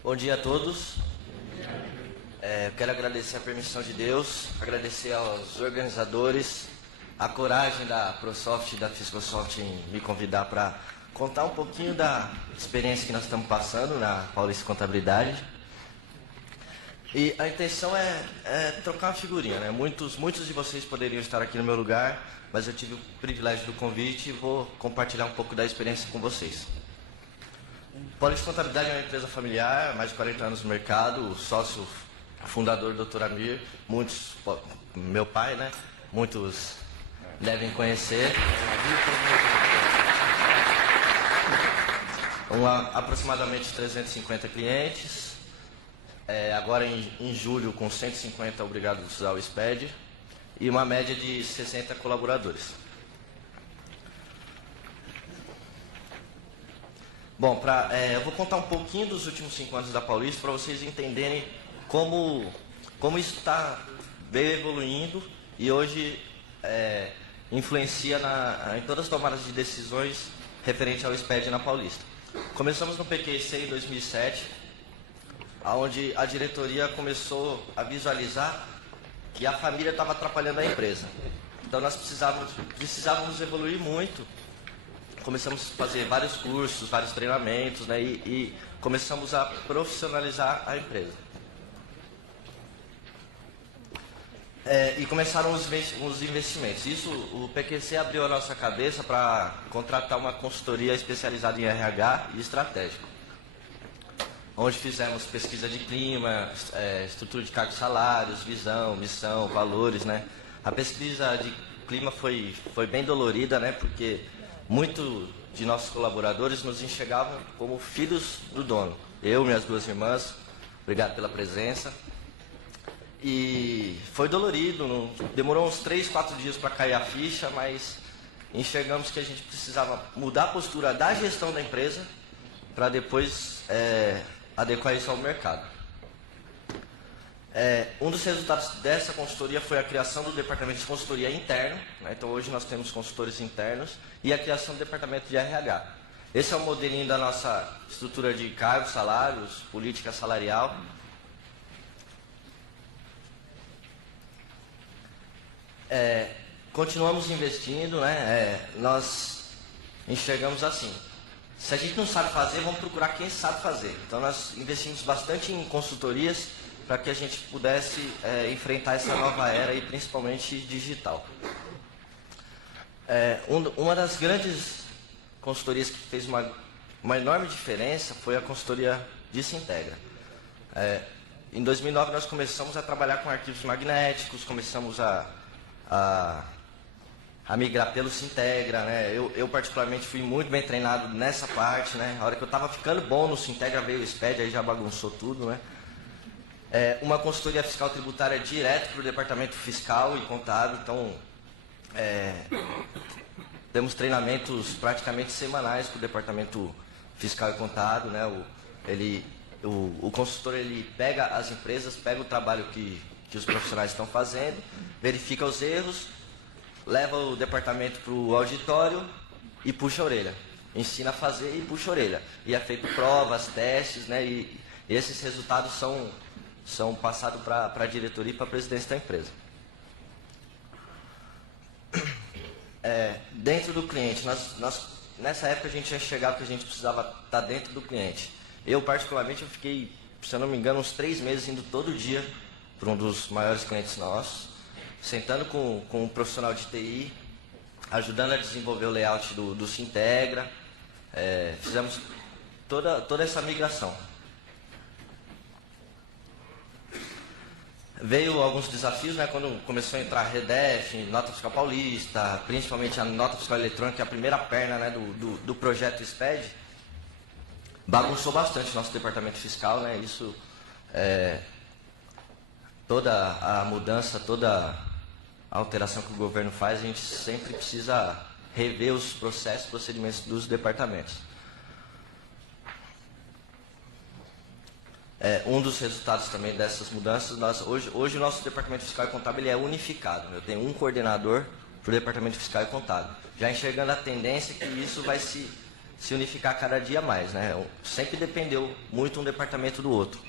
Bom dia a todos. Eu quero agradecer a permissão de Deus, agradecer aos organizadores, a coragem da ProSoft e da Fiscosoft em me convidar para contar um pouquinho da experiência que nós estamos passando na Paulista Contabilidade. E a intenção é trocar uma figurinha, né? Muitos de vocês poderiam estar aqui no meu lugar, mas eu tive o privilégio do convite e vou compartilhar um pouco da experiência com vocês. Paulista Contabilidade é uma empresa familiar, mais de 40 anos no mercado, o sócio fundador, Dr. Amir, meu pai, né? Muitos devem conhecer. Aproximadamente 350 clientes, agora em julho com 150 obrigados ao SPED e uma média de 60 colaboradores. Bom, eu vou contar um pouquinho dos últimos 5 anos da Paulista para vocês entenderem como isso veio evoluindo e hoje influencia em todas as tomadas de decisões referente ao SPED na Paulista. Começamos no PQC em 2007, onde a diretoria começou a visualizar que a família estava atrapalhando a empresa. Então nós precisávamos evoluir muito. Começamos a fazer vários cursos, vários treinamentos, né, e começamos a profissionalizar a empresa. E começaram os investimentos. Isso, o PQC abriu a nossa cabeça para contratar uma consultoria especializada em RH e estratégico, onde fizemos pesquisa de clima, estrutura de cargos e salários, visão, missão, valores, né. A pesquisa de clima foi bem dolorida, né, porque muitos de nossos colaboradores nos enxergavam como filhos do dono. Eu, minhas 2 irmãs, obrigado pela presença. E foi dolorido, demorou uns 3, 4 dias para cair a ficha, mas enxergamos que a gente precisava mudar a postura da gestão da empresa para depois adequar isso ao mercado. Um dos resultados dessa consultoria foi a criação do departamento de consultoria interno, né? Então hoje nós temos consultores internos e a criação do departamento de RH. Esse é o modelinho da nossa estrutura de cargos, salários, política salarial. Continuamos investindo, né? Nós enxergamos assim, se a gente não sabe fazer, vamos procurar quem sabe fazer. Então nós investimos bastante em consultorias para que a gente pudesse enfrentar essa nova era e principalmente digital. Uma das grandes consultorias que fez uma enorme diferença foi a consultoria de Sintegra. Em 2009 nós começamos a trabalhar com arquivos magnéticos, começamos a migrar pelo Sintegra, né? Eu particularmente fui muito bem treinado nessa parte, né? A hora que eu estava ficando bom no Sintegra veio o SPED, aí já bagunçou tudo, né? Uma consultoria fiscal tributária direto para o departamento fiscal e contábil, então temos treinamentos praticamente semanais para o departamento fiscal e contábil, né? O consultor ele pega as empresas, pega o trabalho que os profissionais estão fazendo, verifica os erros, leva o departamento para o auditório e puxa a orelha. Ensina a fazer e puxa a orelha. E é feito provas, testes, né? E esses resultados são passados para a diretoria e para a presidência da empresa. Dentro do cliente, nessa época a gente já chegava que a gente precisava estar dentro do cliente. Eu, particularmente, eu fiquei, se eu não me engano, uns 3 meses indo todo dia para um dos maiores clientes nossos, sentando com um profissional de TI, ajudando a desenvolver o layout do Sintegra. Fizemos toda essa migração. Veio alguns desafios, né, quando começou a entrar a REDEF, Nota Fiscal Paulista, principalmente a Nota Fiscal Eletrônica, que é a primeira perna, né, do projeto SPED, bagunçou bastante o nosso departamento fiscal, né, isso, toda a mudança, toda a alteração que o governo faz, a gente sempre precisa rever os processos, procedimentos dos departamentos. Um dos resultados também dessas mudanças, hoje o nosso departamento fiscal e contábil ele é unificado. Eu tenho um coordenador para o departamento fiscal e contábil. Já enxergando a tendência que isso vai se se unificar cada dia mais, né? Sempre dependeu muito um departamento do outro,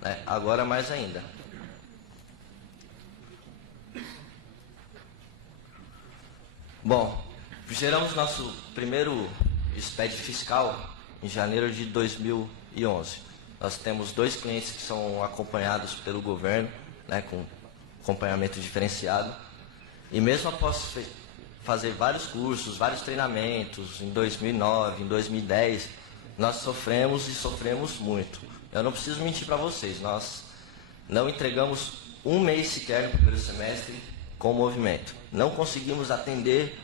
né? Agora mais ainda. Bom, geramos nosso primeiro SPED fiscal em janeiro de 2011. Nós temos 2 clientes que são acompanhados pelo governo, né, com acompanhamento diferenciado. E mesmo após fazer vários cursos, vários treinamentos, em 2009, em 2010, nós sofremos e sofremos muito. Eu não preciso mentir para vocês, nós não entregamos um mês sequer no primeiro semestre com o movimento. Não conseguimos atender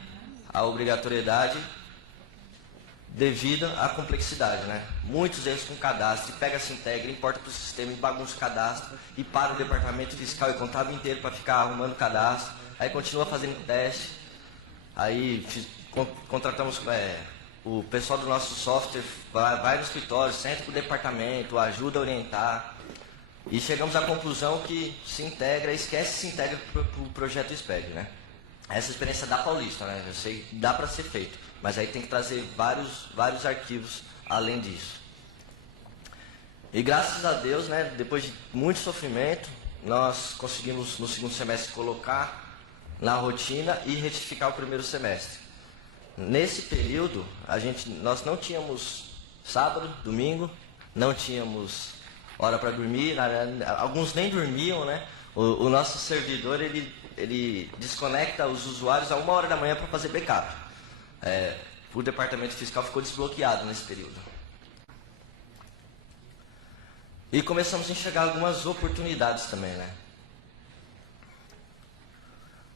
a obrigatoriedade devido à complexidade, né? Muitos erros com cadastro, pega, se integra, importa para o sistema e bagunça o cadastro e para o departamento fiscal e contábil inteiro para ficar arrumando cadastro, aí continua fazendo teste, aí contratamos o pessoal do nosso software, vai no escritório, senta com o departamento, ajuda a orientar e chegamos à conclusão que se integra, esquece se integra para o projeto SPED, né? Essa experiência da Paulista, né? Eu sei que dá para ser feito, mas aí tem que trazer vários arquivos além disso. E graças a Deus, né, depois de muito sofrimento, nós conseguimos no segundo semestre colocar na rotina e retificar o primeiro semestre. Nesse período, nós não tínhamos sábado, domingo, não tínhamos hora para dormir, alguns nem dormiam, né? O nosso servidor, ele desconecta os usuários a 1h da manhã para fazer backup. O departamento fiscal ficou desbloqueado nesse período. E começamos a enxergar algumas oportunidades também, né?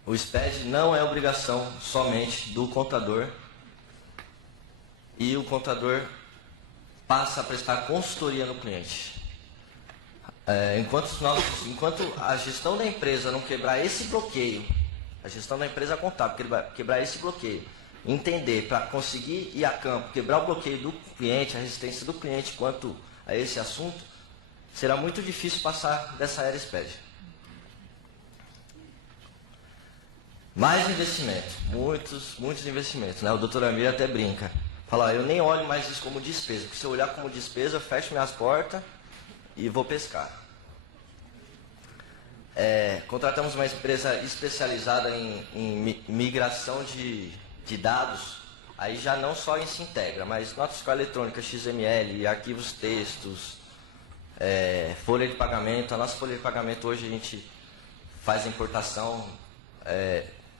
O SPED não é obrigação somente do contador e o contador passa a prestar consultoria no cliente. Enquanto a gestão da empresa não quebrar esse bloqueio, a gestão da empresa contábil quebrar esse bloqueio, entender para conseguir ir a campo, quebrar o bloqueio do cliente, a resistência do cliente quanto a esse assunto, será muito difícil passar dessa era SPED. Mais investimento, muitos investimentos, né? O doutor Amir até brinca, fala, eu nem olho mais isso como despesa, porque se eu olhar como despesa, eu fecho minhas portas e vou pescar. Contratamos uma empresa especializada em migração de dados, aí já não só em se integra, mas nota fiscal eletrônica, XML, arquivos textos, folha de pagamento. A nossa folha de pagamento hoje a gente faz a importação,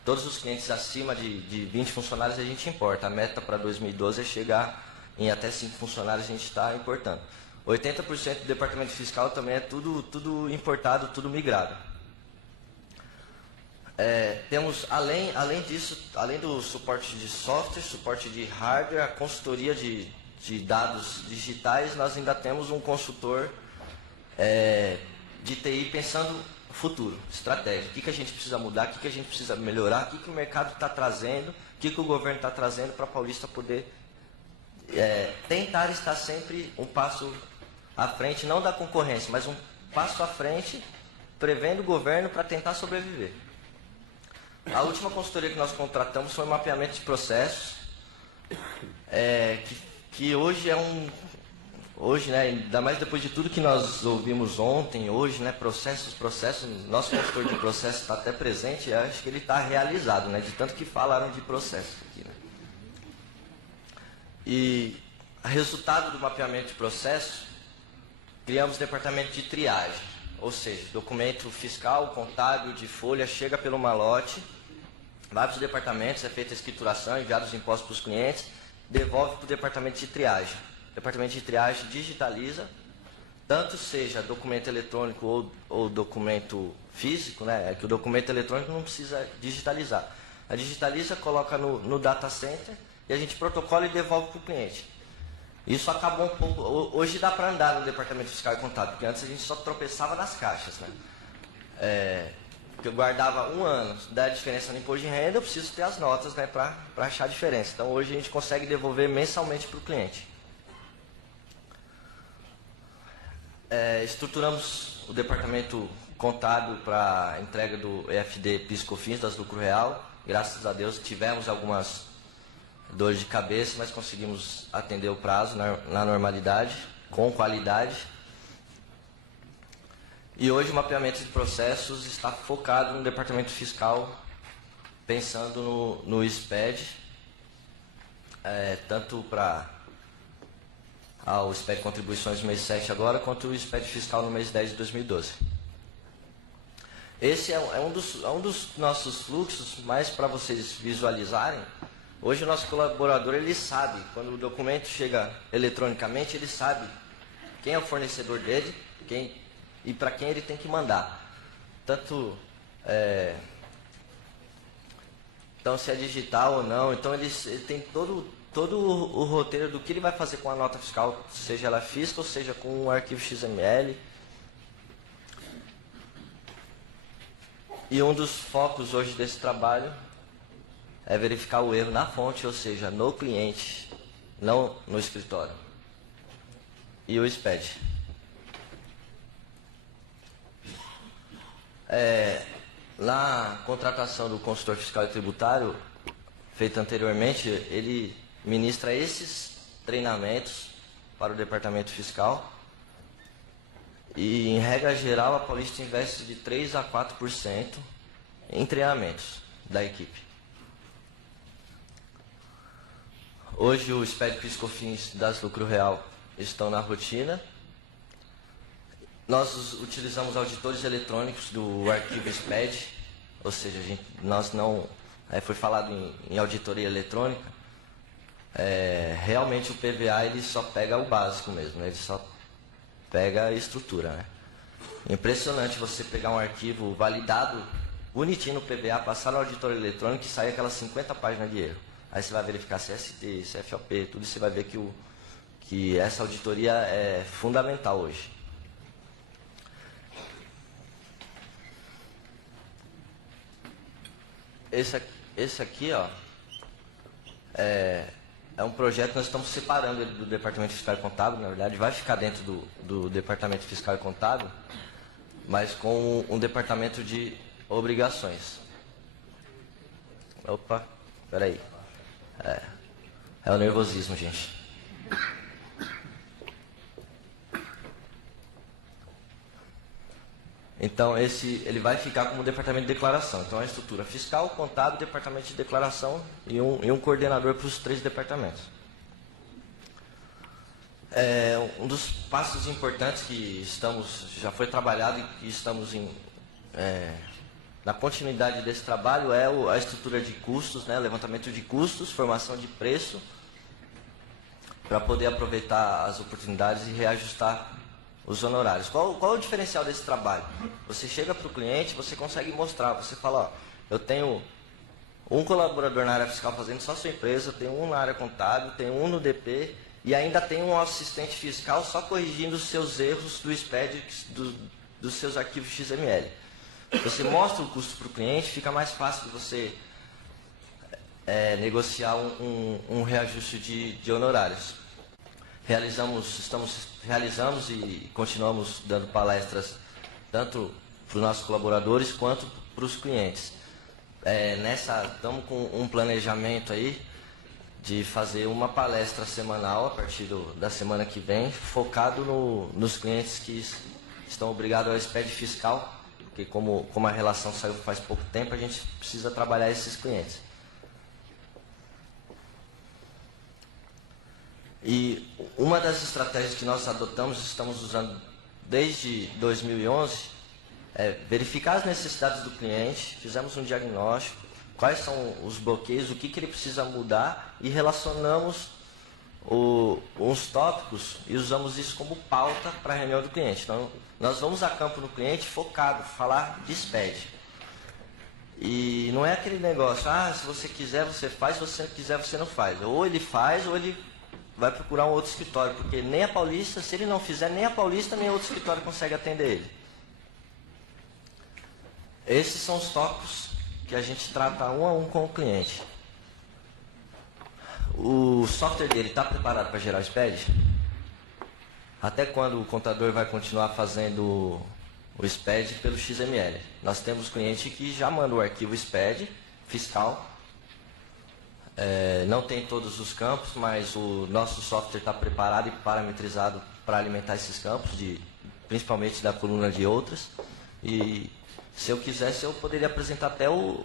todos os clientes acima de 20 funcionários a gente importa. A meta para 2012 é chegar em até 5 funcionários, a gente está importando. 80% do departamento fiscal também é tudo importado, tudo migrado. Temos, além disso, além do suporte de software, suporte de hardware, a consultoria de dados digitais, nós ainda temos um consultor de TI pensando no futuro, estratégia. O que a gente precisa mudar, o que a gente precisa melhorar, o que o mercado está trazendo, o que o governo está trazendo para a Paulista poder tentar estar sempre um passo à frente, não da concorrência, mas um passo à frente, prevendo o governo para tentar sobreviver. A última consultoria que nós contratamos foi um mapeamento de processos, que hoje hoje, né, ainda mais depois de tudo que nós ouvimos ontem, hoje, né, processos, nosso consultor de processo está até presente, e acho que ele está realizado, né, de tanto que falaram de processo aqui, né. E resultado do mapeamento de processos, criamos departamento de triagem, ou seja, documento fiscal, contábil, de folha, chega pelo malote, vai para os departamentos, é feita a escrituração, enviados os impostos para os clientes, devolve para o departamento de triagem. O departamento de triagem digitaliza, tanto seja documento eletrônico ou documento físico, né? Que o documento eletrônico não precisa digitalizar. A digitaliza, coloca no data center e a gente protocola e devolve para o cliente. Isso acabou um pouco. Hoje dá para andar no departamento fiscal e contábil, porque antes a gente só tropeçava nas caixas, né? Porque eu guardava 1 ano, dá diferença no imposto de renda, eu preciso ter as notas, né, para achar a diferença. Então hoje a gente consegue devolver mensalmente para o cliente. Estruturamos o departamento contábil para entrega do EFD PIS/COFINS das lucro real. Graças a Deus tivemos algumas dor de cabeça, mas conseguimos atender o prazo na normalidade, com qualidade. E hoje o mapeamento de processos está focado no departamento fiscal, pensando no SPED, tanto para o SPED Contribuições no mês 7 agora, quanto o SPED Fiscal no mês 10 de 2012. Esse é um dos nossos fluxos, mas para vocês visualizarem, hoje o nosso colaborador, ele sabe, quando o documento chega eletronicamente, ele sabe quem é o fornecedor dele, e para quem ele tem que mandar. Tanto, então, se é digital ou não, então ele tem todo o roteiro do que ele vai fazer com a nota fiscal, seja ela física ou seja com o arquivo XML. E um dos focos hoje desse trabalho é verificar o erro na fonte, ou seja, no cliente, não no escritório. E o SPED. Na contratação do consultor fiscal e tributário, feita anteriormente, ele ministra esses treinamentos para o departamento fiscal. E, em regra geral, a Paulista investe de 3% a 4% em treinamentos da equipe. Hoje, o SPED PIS/COFINS das Lucro Real estão na rotina. Nós utilizamos auditores eletrônicos do arquivo SPED, ou seja, nós não... foi falado em auditoria eletrônica. Realmente o PVA ele só pega o básico mesmo, né? Ele só pega a estrutura, né? Impressionante você pegar um arquivo validado, bonitinho no PVA, passar no auditor eletrônico e sair aquelas 50 páginas de erro. Aí você vai verificar CST, CFOP, tudo, você vai ver que essa auditoria é fundamental hoje. Esse aqui, ó, é um projeto que nós estamos separando ele do Departamento Fiscal e Contábil. Na verdade, vai ficar dentro do Departamento Fiscal e Contábil, mas com um departamento de obrigações. Opa, peraí. É o nervosismo, gente. Então, ele vai ficar como departamento de declaração. Então, a estrutura fiscal, contábil, departamento de declaração e um coordenador para os 3 departamentos. Um dos passos importantes que já foi trabalhado e que estamos na continuidade desse trabalho é a estrutura de custos, né, levantamento de custos, formação de preço, para poder aproveitar as oportunidades e reajustar os honorários. Qual é o diferencial desse trabalho? Você chega para o cliente, você consegue mostrar, você fala, ó, eu tenho um colaborador na área fiscal fazendo só a sua empresa, eu tenho um na área contábil, tenho um no DP e ainda tem um assistente fiscal só corrigindo os seus erros do SPED, dos seus arquivos XML. Você mostra o custo para o cliente, fica mais fácil de você negociar um reajuste de honorários. Realizamos e continuamos dando palestras tanto para os nossos colaboradores quanto para os clientes. Estamos com um planejamento aí de fazer uma palestra semanal a partir da semana que vem, focado nos clientes que estão obrigados ao SPED fiscal, porque como a relação saiu faz pouco tempo, a gente precisa trabalhar esses clientes. E uma das estratégias que nós adotamos, estamos usando desde 2011, é verificar as necessidades do cliente, fizemos um diagnóstico, quais são os bloqueios, o que ele precisa mudar e relacionamos uns tópicos e usamos isso como pauta para a reunião do cliente. Então, nós vamos a campo no cliente focado, falar de SPED. E não é aquele negócio, se você quiser você faz, se você não quiser você não faz. Ou ele faz ou ele vai procurar um outro escritório, porque nem a Paulista, se ele não fizer, nem a Paulista, nem outro escritório consegue atender ele. Esses são os tópicos que a gente trata um a um com o cliente. O software dele está preparado para gerar o SPED? Até quando o contador vai continuar fazendo o SPED pelo XML? Nós temos cliente que já manda o arquivo SPED fiscal Não tem todos os campos, mas o nosso software está preparado e parametrizado para alimentar esses campos, principalmente da coluna de outras. E se eu quisesse, eu poderia apresentar até o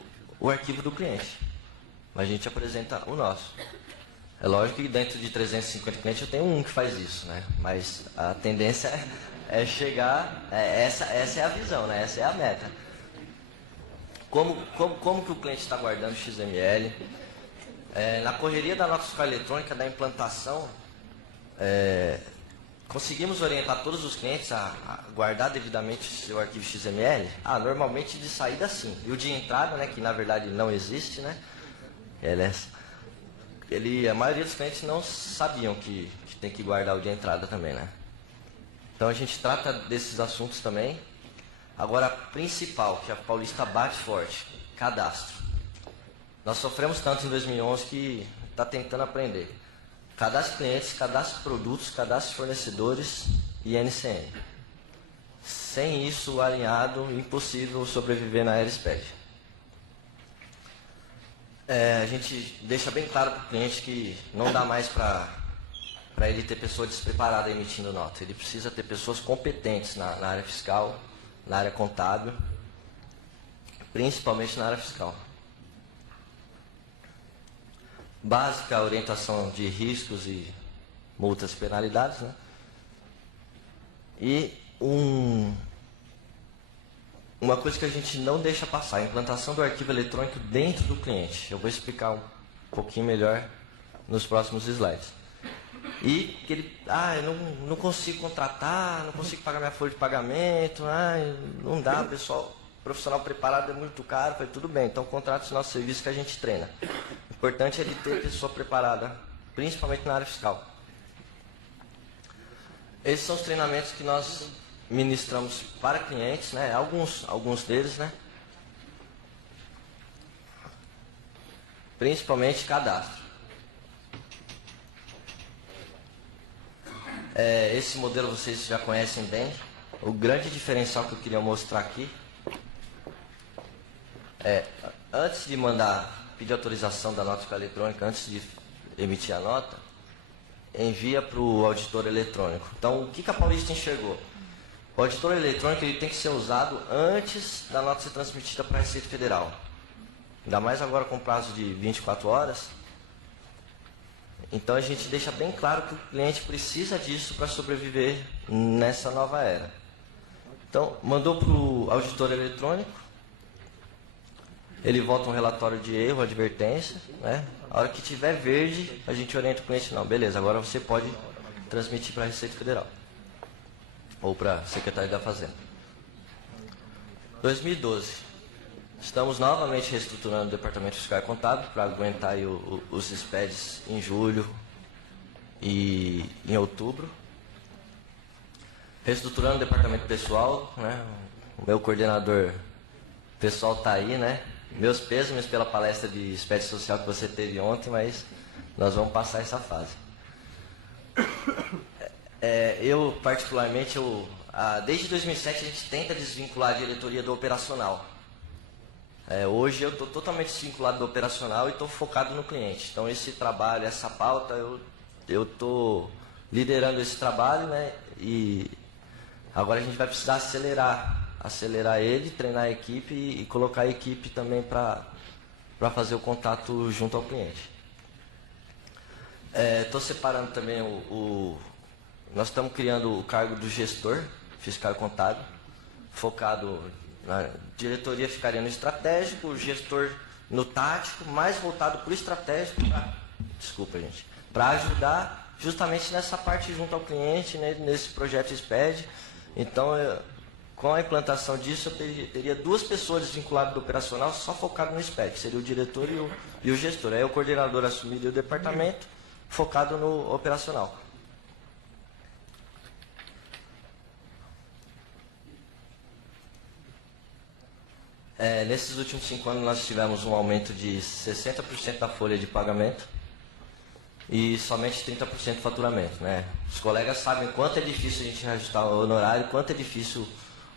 arquivo do cliente. Mas a gente apresenta o nosso. É lógico que dentro de 350 clientes eu tenho um que faz isso, né? Mas a tendência é chegar... essa é a visão, né? Essa é a meta. Como que o cliente está guardando o XML? Na correria da nota fiscal eletrônica, da implantação, conseguimos orientar todos os clientes a guardar devidamente o seu arquivo XML? Normalmente de saída sim. E o de entrada, né, que na verdade não existe, né? A maioria dos clientes não sabiam que tem que guardar o de entrada também, né? Então a gente trata desses assuntos também. Agora, a principal, que a Paulista bate forte, cadastro. Nós sofremos tanto em 2011 que está tentando aprender. Cadastro clientes, cadastro produtos, cadastro fornecedores e NCN. Sem isso alinhado, impossível sobreviver na Aerisped. A gente deixa bem claro para o cliente que não dá mais para ele ter pessoa despreparada emitindo nota. Ele precisa ter pessoas competentes na área fiscal, na área contábil, principalmente na área fiscal. Básica, orientação de riscos e multas e penalidades, né? E uma coisa que a gente não deixa passar, a implantação do arquivo eletrônico dentro do cliente. Eu vou explicar um pouquinho melhor nos próximos slides. E que ele, eu não consigo contratar, não consigo pagar minha folha de pagamento, não dá, pessoal, profissional preparado é muito caro. Falei, tudo bem, então contrate o nosso serviço que a gente treina. O importante é ele ter pessoa preparada, principalmente na área fiscal. Esses são os treinamentos que nós ministramos para clientes, né? Alguns deles, né? Principalmente cadastro. Esse modelo vocês já conhecem bem. O grande diferencial que eu queria mostrar aqui antes de pedir autorização da nota fiscal eletrônica, antes de emitir a nota, envia para o auditor eletrônico. Então, o que a Paulista enxergou? O auditor eletrônico ele tem que ser usado antes da nota ser transmitida para a Receita Federal. Ainda mais agora com prazo de 24 horas. Então a gente deixa bem claro que o cliente precisa disso para sobreviver nessa nova era. Então, mandou para o auditor eletrônico, ele volta um relatório de erro, advertência, né? A hora que tiver verde, a gente orienta o cliente, não, beleza, agora você pode transmitir para a Receita Federal. Ou para a Secretaria da Fazenda. 2012. Estamos novamente reestruturando o Departamento Fiscal e Contábil para aguentar aí os SPEDs em julho e em outubro. Reestruturando o Departamento Pessoal, né? O meu coordenador pessoal está aí, né? Meus pêsames pela palestra de SPED social que você teve ontem, mas nós vamos passar essa fase. Eu, particularmente, desde 2007 a gente tenta desvincular a diretoria do operacional. Hoje eu estou totalmente desvinculado do operacional e estou focado no cliente. Então esse trabalho, essa pauta, eu estou liderando esse trabalho, né? E agora a gente vai precisar acelerar ele, treinar a equipe e colocar a equipe também para fazer o contato junto ao cliente. Estou separando também nós estamos criando o cargo do gestor fiscal e contábil, focado na diretoria, ficaria no estratégico, o gestor no tático, mais voltado para o estratégico, para ajudar justamente nessa parte junto ao cliente, né, nesse projeto SPED. Então, com a implantação disso, eu teria 2 pessoas desvinculadas do operacional só focado no SPED, que seria o diretor e o gestor. Aí o coordenador assumiria o departamento, focado no operacional. Nesses últimos 5 anos nós tivemos um aumento de 60% da folha de pagamento e somente 30% de faturamento, né? Os colegas sabem quanto é difícil a gente reajustar o honorário, quanto é difícil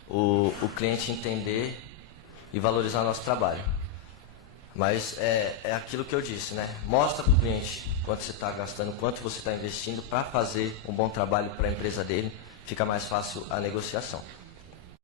o cliente entender e valorizar o nosso trabalho. Mas é aquilo que eu disse, né? Mostra para o cliente quanto você está gastando, quanto você está investindo para fazer um bom trabalho para a empresa dele, fica mais fácil a negociação.